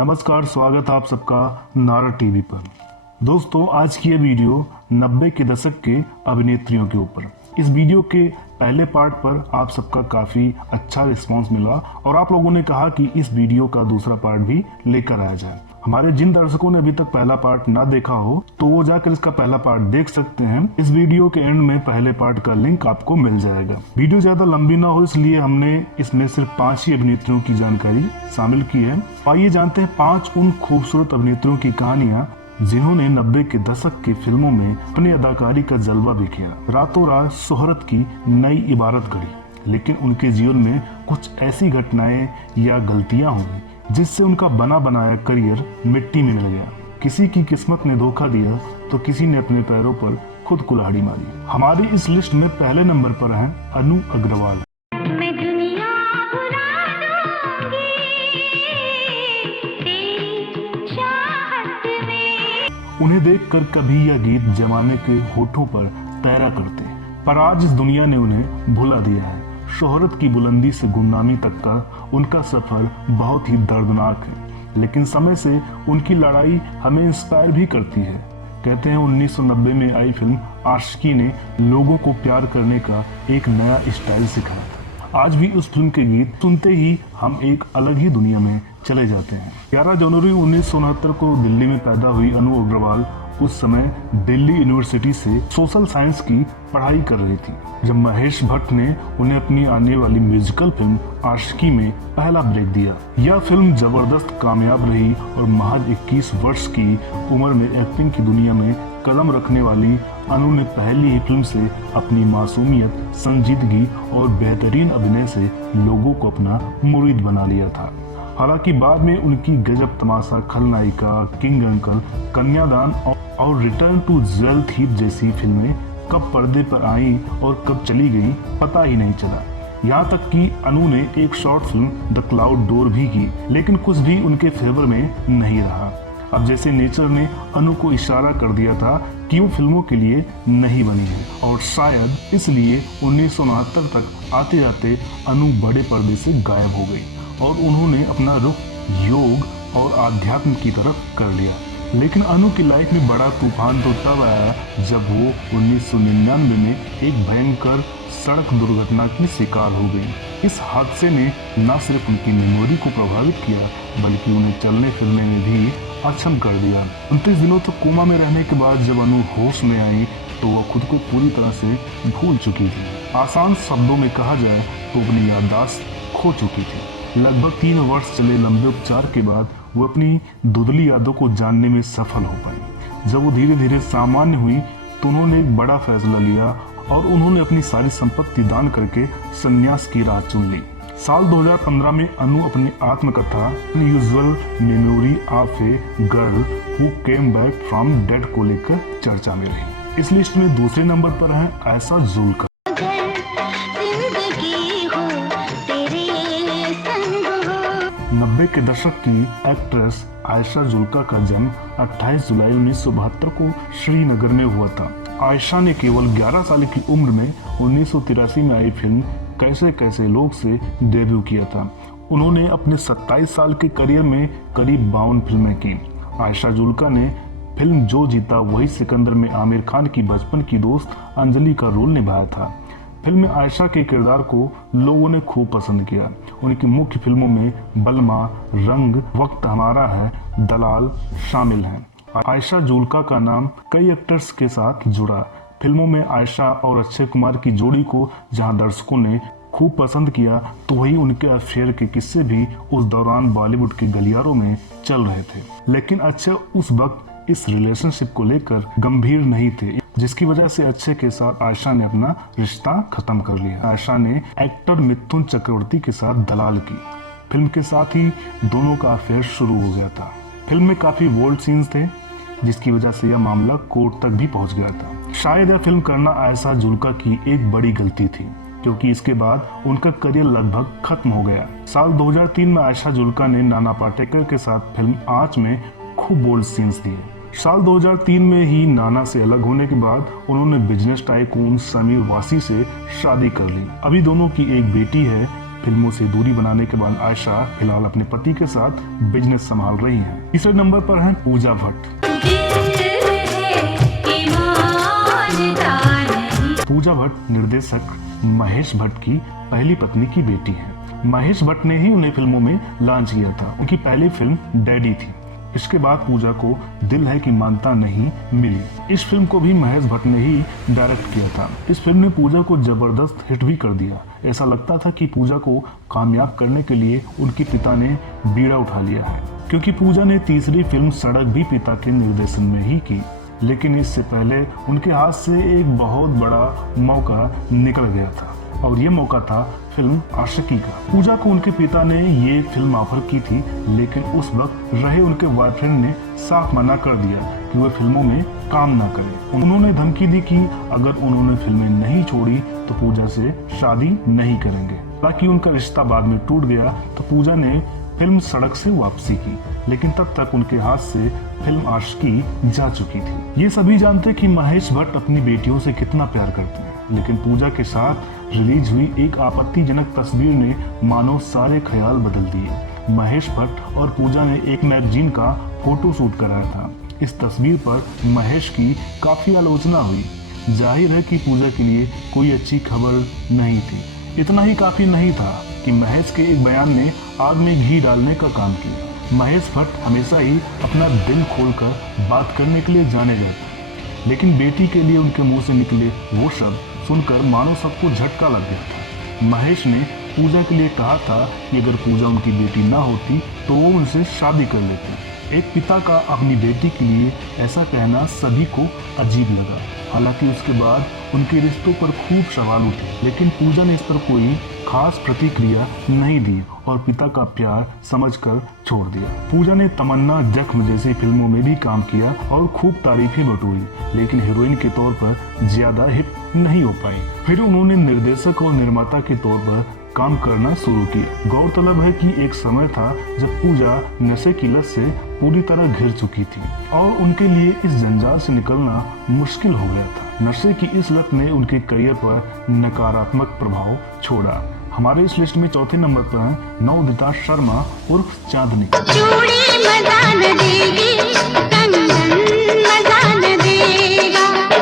नमस्कार, स्वागत आप सबका नारा टीवी पर। दोस्तों, आज की ये वीडियो 90 के दशक के अभिनेत्रियों के ऊपर। इस वीडियो के पहले पार्ट पर आप सबका काफी अच्छा रिस्पांस मिला और आप लोगों ने कहा कि इस वीडियो का दूसरा पार्ट भी लेकर आया जाए। हमारे जिन दर्शकों ने अभी तक पहला पार्ट ना देखा हो तो वो जाकर इसका पहला पार्ट देख सकते हैं। इस वीडियो के एंड में पहले पार्ट का लिंक आपको मिल जाएगा। वीडियो ज्यादा लंबी ना हो इसलिए हमने इसमें सिर्फ 5 ही अभिनेत्रियों की जानकारी शामिल की है। आइए जानते हैं 5 उन खूबसूरत अभिनेत्रियों की कहानियां जिन्होंने 90 के दशक की फिल्मों में अपनी अदाकारी का जलवा भी किया, रातों रात शोहरत की नई इबारत गढ़ी। लेकिन उनके जीवन में कुछ ऐसी घटनाएं या गलतियां हुई जिससे उनका बना बनाया करियर मिट्टी में मिल गया। किसी की किस्मत ने धोखा दिया तो किसी ने अपने पैरों पर खुद कुल्हाड़ी मारी। हमारी इस लिस्ट में पहले नंबर पर हैं अनु अग्रवाल। उन्हें देखकर कभी यह गीत जमाने के होठों पर तैरा करते, पर आज इस दुनिया ने उन्हें भुला दिया है। शोहरत की बुलंदी से गुमनामी तक का उनका सफर बहुत ही दर्दनाक है, लेकिन समय से उनकी लड़ाई हमें इंस्पायर भी करती है। कहते हैं 1990 में आई फिल्म आशिकी ने लोगों को प्यार करने का एक नया स्टाइल सिखाया था। आज भी उस फिल्म के गीत सुनते ही हम एक अलग ही दुनिया में चले जाते हैं। 11 जनवरी 1969 को दिल्ली में पैदा हुई अनु अग्रवाल उस समय दिल्ली यूनिवर्सिटी से सोशल साइंस की पढ़ाई कर रही थी जब महेश भट्ट ने उन्हें अपनी आने वाली म्यूजिकल फिल्म आशिकी में पहला ब्रेक दिया। यह फिल्म जबरदस्त कामयाब रही और महज 21 वर्ष की उम्र में एक्टिंग की दुनिया में कदम रखने वाली अनु ने पहली ही फिल्म से अपनी मासूमियत, संजीदगी और बेहतरीन अभिनय से लोगों को अपना मुरीद बना लिया था। हालांकि बाद में उनकी गजब तमाशा, खलनायिका, किंग अंकल, कन्यादान और रिटर्न टू ज्वेल थीफ जैसी फिल्में कब पर्दे पर आईं और कब चली गईं पता ही नहीं चला। यहाँ तक कि अनु ने एक short film the cloud door भी की, लेकिन कुछ भी उनके फेवर में नहीं रहा। अब जैसे नेचर ने अनु को इशारा कर दिया था कि वो फिल्मों के लिए नहीं बनी है और शायद इसलिए 1969 तक आते जाते अनु बड़े पर्दे से गायब हो गई और उन्होंने अपना रुख योग और आध्यात्म की तरफ कर लिया। लेकिन अनु की लाइफ में बड़ा तूफान तो तब आया जब वो 1999 में एक भयंकर सड़क दुर्घटना की शिकार हो गई। इस हादसे ने न सिर्फ उनकी मेमोरी को प्रभावित किया बल्कि उन्हें चलने फिरने में भी अक्षम कर दिया। 29 दिनों तक कोमा में रहने के बाद जब अनु होश में आई तो वह खुद को पूरी तरह से भूल चुकी थी। आसान शब्दों में कहा जाए तो अपनी याददाश्त खो चुकी थी। लगभग 3 वर्ष चले लंबे उपचार के बाद वो अपनी धुंधली यादों को जानने में सफल हो पाई। जब वो धीरे धीरे सामान्य हुई तो उन्होंने एक बड़ा फैसला लिया और उन्होंने अपनी सारी संपत्ति दान करके संन्यास की राह चुन ली। साल 2015 में अनु अपनी आत्मकथा unusual memory of a girl who came back from dead को लेकर चर्चा में रही। इस लिस्ट में दूसरे नंबर पर है आयशा जुल्का। 90 के दशक की एक्ट्रेस आयशा जुल्का का जन्म 28 जुलाई 1972 को श्रीनगर में हुआ था। आयशा ने केवल 11 साल की उम्र में 1983 में आई फिल्म कैसे कैसे लोग से डेब्यू किया था। उन्होंने अपने 27 साल के करियर में करीब 52 फिल्में की। आयशा जुल्का ने फिल्म जो जीता वही सिकंदर में आमिर खान की बचपन की दोस्त अंजलि का रोल निभाया था। फिल्म में आयशा के किरदार को लोगों ने खूब पसंद किया। उनकी मुख्य फिल्मों में बलमा, रंग, वक्त हमारा है, दलाल शामिल हैं। आयशा जुल्का का नाम कई एक्टर्स के साथ जुड़ा। फिल्मों में आयशा और अक्षय कुमार की जोड़ी को जहां दर्शकों ने खूब पसंद किया तो वहीं उनके अफेयर के किस्से भी उस दौरान बॉलीवुड के गलियारों में चल रहे थे। लेकिन अक्षय उस वक्त इस रिलेशनशिप को लेकर गंभीर नहीं थे, जिसकी वजह से अक्षय के साथ आयशा ने अपना रिश्ता खत्म कर लिया। आयशा ने एक्टर मिथुन चक्रवर्ती के साथ दलाल की। फिल्म के साथ ही दोनों का अफेयर शुरू हो गया था। फिल्म में काफी बोल्ड सीन्स थे जिसकी वजह से यह मामला कोर्ट तक भी पहुंच गया था। शायद यह फिल्म करना आयशा जुल्का की एक बड़ी गलती थी क्योंकि इसके बाद उनका करियर लगभग खत्म हो गया। साल 2003 में आयशा जुल्का ने नाना पाटेकर के साथ फिल्म आंच में खूब बोल्ड सीन्स दिए। साल 2003 में ही नाना से अलग होने के बाद उन्होंने बिजनेस टाइकून समीर वासी से शादी कर ली। अभी दोनों की एक बेटी है फिल्मों से दूरी बनाने के बाद आयशा फिलहाल अपने पति के साथ बिजनेस संभाल रही हैं। तीसरे नंबर पर हैं पूजा भट्ट। पूजा भट्ट निर्देशक महेश भट्ट की पहली पत्नी की बेटी है। महेश भट्ट ने ही उन्हें फिल्मों में लॉन्च किया था। उनकी पहली फिल्म डैडी थी। इसके बाद पूजा को दिल है कि मानता नहीं मिली। इस फिल्म को भी महेश भट्ट ने ही डायरेक्ट किया था। इस फिल्म ने पूजा को जबरदस्त हिट भी कर दिया। ऐसा लगता था कि पूजा को कामयाब करने के लिए उनके पिता ने बीड़ा उठा लिया है, क्योंकि पूजा ने तीसरी फिल्म सड़क भी पिता के निर्देशन में ही की। लेकिन इससे पहले उनके हाथ से एक बहुत बड़ा मौका निकल गया था और ये मौका था फिल्म आशिकी का। पूजा को उनके पिता ने ये फिल्म ऑफर की थी, लेकिन उस वक्त रहे उनके बॉयफ्रेंड ने साफ मना कर दिया कि वह फिल्मों में काम ना करें। उन्होंने धमकी दी कि अगर उन्होंने फिल्में नहीं छोड़ी तो पूजा से शादी नहीं करेंगे। हालांकि उनका रिश्ता बाद में टूट गया तो पूजा ने फिल्म सड़क से वापसी की, लेकिन तब तक उनके हाथ से फिल्म आशिकी जा चुकी थी। ये सभी जानते कि महेश भट्ट अपनी बेटियों से कितना प्यार करते हैं, लेकिन पूजा के साथ रिलीज हुई एक आपत्तिजनक तस्वीर ने मानो सारे ख्याल बदल दिए। महेश भट्ट और पूजा ने एक मैगजीन का फोटो शूट कराया था। इस तस्वीर पर महेश की काफी आलोचना हुई। जाहिर है कि पूजा के लिए कोई अच्छी खबर नहीं थी। इतना ही काफी नहीं था कि महेश के एक बयान ने आग में घी डालने का काम किया। महेश भट्ट हमेशा ही अपना दिल खोलकर बात करने के लिए जाने गए थे, लेकिन बेटी के लिए उनके मुंह से निकले वो शब्द सुनकर मानो सबको झटका लग गया था। महेश ने पूजा के लिए कहा था कि अगर पूजा उनकी बेटी ना होती तो वो उनसे शादी कर लेते। एक पिता का अपनी बेटी के लिए ऐसा कहना सभी को अजीब लगा। हालांकि उसके बाद उनके रिश्तों पर खूब सवाल उठे, लेकिन पूजा ने इस पर कोई खास प्रतिक्रिया नहीं दी और पिता का प्यार समझकर छोड़ दिया। पूजा ने तमन्ना, जख्म जैसी फिल्मों में भी काम किया और खूब तारीफें बटोरी, लेकिन हीरोइन के तौर पर ज्यादा हिट नहीं हो पाई। फिर उन्होंने निर्देशक और निर्माता के तौर पर काम करना शुरू किया। गौरतलब है कि एक समय था जब पूजा नशे की लत से पूरी तरह घिर चुकी थी और उनके लिए इस जंजाल से निकलना मुश्किल हो गया था। नशे की इस लत ने उनके करियर पर नकारात्मक प्रभाव छोड़ा। हमारे इस लिस्ट में चौथे नंबर पर है नवोदिता शर्मा उर्फ चांदनी।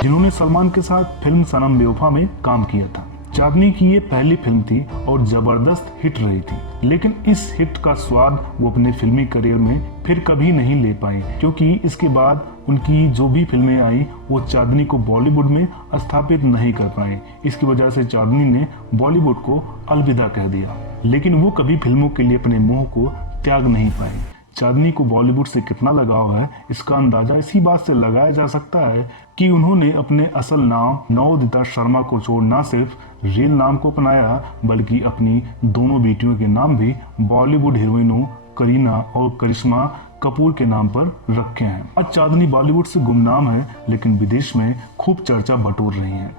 जिन्होंने सलमान के साथ फिल्म सनम बेवफा में काम किया था। चांदनी की ये पहली फिल्म थी और जबरदस्त हिट रही थी, लेकिन इस हिट का स्वाद वो अपने फिल्मी करियर में फिर कभी नहीं ले पाई, क्योंकि इसके बाद उनकी जो भी फिल्में आई वो चांदनी को बॉलीवुड में स्थापित नहीं कर पाई। इसकी वजह से चांदनी ने बॉलीवुड को अलविदा कह दिया, लेकिन वो कभी फिल्मों के लिए अपने मुंह को त्याग नहीं पाई। चांदनी को बॉलीवुड से कितना लगाव है इसका अंदाजा इसी बात से लगाया जा सकता है कि उन्होंने अपने असल नाम नवोदिता शर्मा को छोड़ न सिर्फ रियल नाम को अपनाया, बल्कि अपनी दोनों बेटियों के नाम भी बॉलीवुड हीरोइनों करीना और करिश्मा कपूर के नाम पर रखे हैं। आज चांदनी बॉलीवुड से गुमनाम है, लेकिन विदेश में खूब चर्चा बटोर रही है।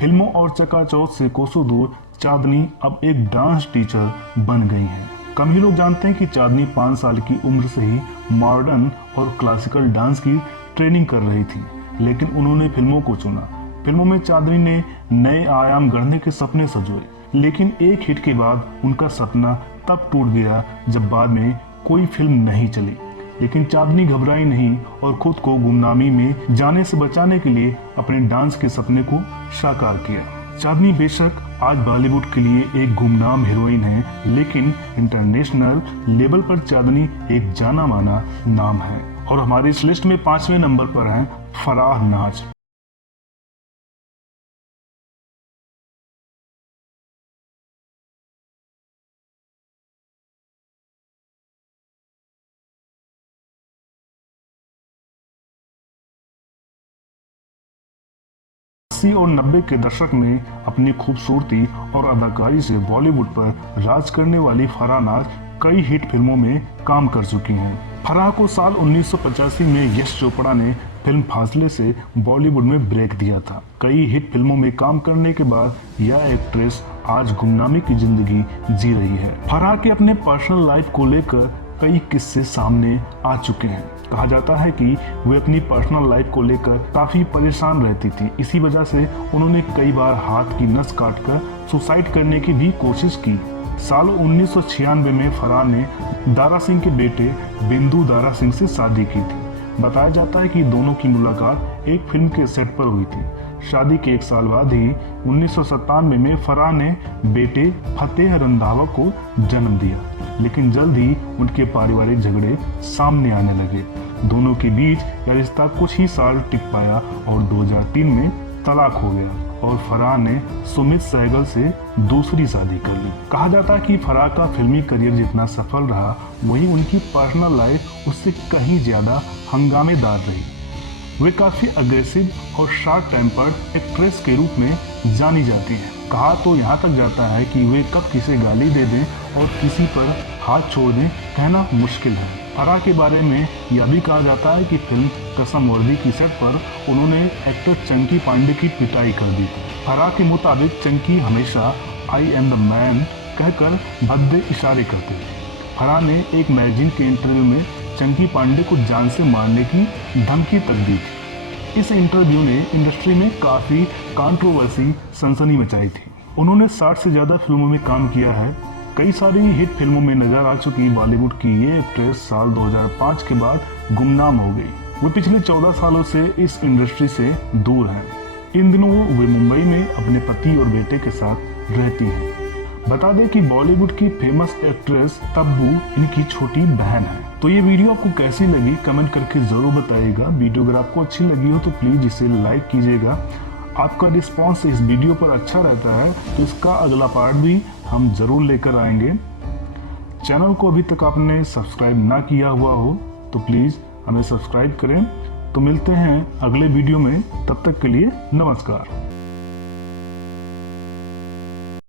फिल्मों और चकाचौंध से कोसों दूर चांदनी अब एक डांस टीचर बन गई है। कम ही लोग जानते हैं कि चांदनी 5 साल की उम्र से ही मॉडर्न और क्लासिकल डांस की ट्रेनिंग कर रही थी, लेकिन उन्होंने फिल्मों को चुना। फिल्मों में चांदनी ने नए आयाम गढ़ने के सपने सजोए, लेकिन एक हिट के बाद उनका सपना तब टूट गया जब बाद में कोई फिल्म नहीं चली। लेकिन चांदनी घबराई नहीं और खुद को गुमनामी में जाने से बचाने के लिए अपने डांस के सपने को साकार किया। चांदनी बेशक आज बॉलीवुड के लिए एक गुमनाम हीरोइन है, लेकिन इंटरनेशनल लेवल पर चांदनी एक जाना माना नाम है। और हमारे इस लिस्ट में 5वें नंबर पर है फराह नाज। और 90 के दशक में अपनी खूबसूरती और अदाकारी से बॉलीवुड पर राज करने वाली फराह नाज कई हिट फिल्मों में काम कर चुकी हैं। फराह को साल 1985 में यश चोपड़ा ने फिल्म फासले से बॉलीवुड में ब्रेक दिया था। कई हिट फिल्मों में काम करने के बाद यह एक्ट्रेस आज गुमनामी की जिंदगी जी रही है। फराह के अपने पर्सनल लाइफ को लेकर कई किस्से सामने आ चुके हैं। कहा जाता है कि वे अपनी पर्सनल लाइफ को लेकर काफी परेशान रहती थी। इसी वजह से उन्होंने कई बार हाथ की नस काटकर सुसाइड करने की भी कोशिश की। साल 1996 में फरहान ने दारा सिंह के बेटे बिंदु दारा सिंह से शादी की थी। बताया जाता है कि दोनों की मुलाकात एक फिल्म के सेट पर हुई थी। शादी के एक साल बाद ही 1997 में फरहान ने बेटे फतेह रंधावा को जन्म दिया, लेकिन जल्द ही उनके पारिवारिक झगड़े सामने आने लगे। दोनों के बीच यह रिश्ता कुछ ही साल टिक पाया और 2003 में तलाक हो गया और फरहान ने सुमित सहगल से दूसरी शादी कर ली। कहा जाता है कि फरहान का फिल्मी करियर जितना सफल रहा, वहीं उनकी पर्सनल लाइफ उससे कहीं ज्यादा हंगामेदार रही। वे काफी अग्रेसिव और शॉर्ट टेम्पर्ड एक्ट्रेस के रूप में जानी जाती हैं। कहा तो यहाँ तक जाता है कि वे कब किसे गाली दे दें और किसी पर हाथ छोड़ दें कहना मुश्किल है। फरहान के बारे में यह भी कहा जाता है कि फिल्म कसम वर्दी की सेट पर उन्होंने एक्टर चंकी पांडे की पिटाई कर दी थी। फरहान के मुताबिक चंकी हमेशा आई एम द मैन कहकर भद्दे इशारे करते थे। फरहान ने एक मैगजीन के इंटरव्यू में चंकी पांडे को जान से मारने की धमकी तक दी थी। इस इंटरव्यू ने इंडस्ट्री में काफी कंट्रोवर्सी सनसनी मचाई थी। उन्होंने 60 से ज्यादा फिल्मों में काम किया है। कई सारी हिट फिल्मों में नजर आ चुकी बॉलीवुड की ये एक्ट्रेस साल 2005 के बाद गुमनाम हो गई। वो पिछले 14 सालों से इस इंडस्ट्री से दूर हैं। इन दिनों वे मुंबई में अपने पति और बेटे के साथ रहती हैं। बता दें कि बॉलीवुड की फेमस एक्ट्रेस तब्बू इनकी छोटी बहन है। तो ये वीडियो आपको कैसी लगी कमेंट करके जरूर बताइएगा। वीडियो अगर आपको अच्छी लगी हो तो प्लीज इसे लाइक कीजिएगा। आपका रिस्पांस इस वीडियो पर अच्छा रहता है तो इसका अगला पार्ट भी हम जरूर लेकर आएंगे। चैनल को अभी तक आपने सब्सक्राइब ना किया हुआ हो तो प्लीज हमें सब्सक्राइब करें। तो मिलते हैं अगले वीडियो में, तब तक के लिए नमस्कार।